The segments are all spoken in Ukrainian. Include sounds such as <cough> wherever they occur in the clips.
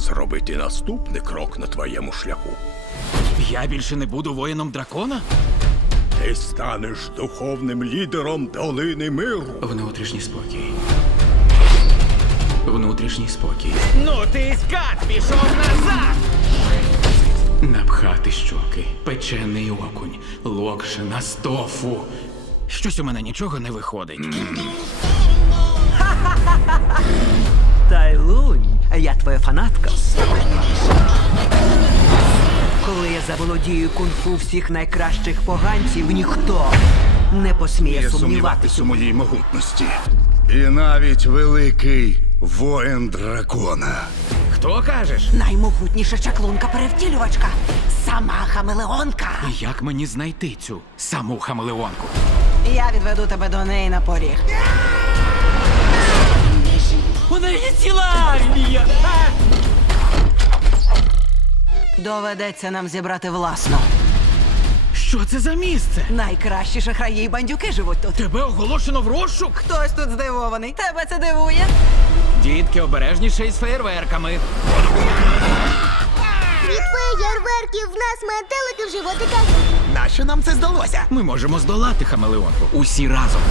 зробити наступний крок на твоєму шляху. Я більше не буду воїном дракона? Ти станеш духовним лідером долини миру. Внутрішній спокій. Внутрішній спокій. Ну ти скат пішов назад! Напхати щоки, печений окунь, локшина з тофу. Щось у мене нічого не виходить. <laughs> твоя фанатка. Коли я заволодію кунг-фу всіх найкращих поганців, ніхто не посміє сумніватися. у моїй могутності. І навіть великий воїн дракона. Хто кажеш? Наймогутніша чаклунка-перевтілювачка. Сама хамелеонка. Як мені знайти цю саму хамелеонку? Я відведу тебе до неї на поріг мене армія. Доведеться нам зібрати власну. Що це за місце? Найкращі шахраї і бандюки живуть тут. Тебе оголошено в розшук. Хтось тут здивований. Тебе це дивує. Дітки обережніше із феєрверками. Від феєрверків в нас метелики в животиках. Нащо нам це здалося? Ми можемо здолати хамелеонку усі разом.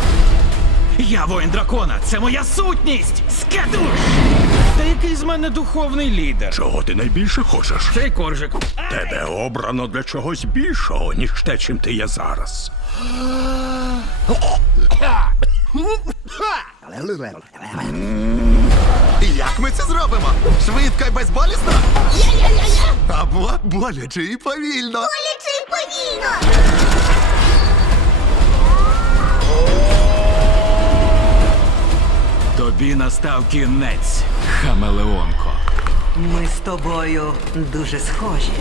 Я воїн дракона, це моя сутність! Скедуш! Та який з мене духовний лідер? Чого ти найбільше хочеш? Цей коржик. Тебе обрано для чогось більшого, ніж те, чим ти є зараз. Як ми це зробимо? Швидко і безболісно? Я-я-я-я! Або боляче і повільно. Боляче і повільно! Тобі настав кінець, Хамелеонко. Ми з тобою дуже схожі.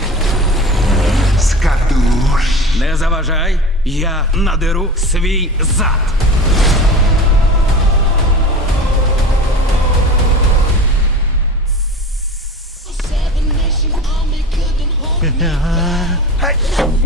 Скатуш. Не заважай. Я надеру свій зад. Seven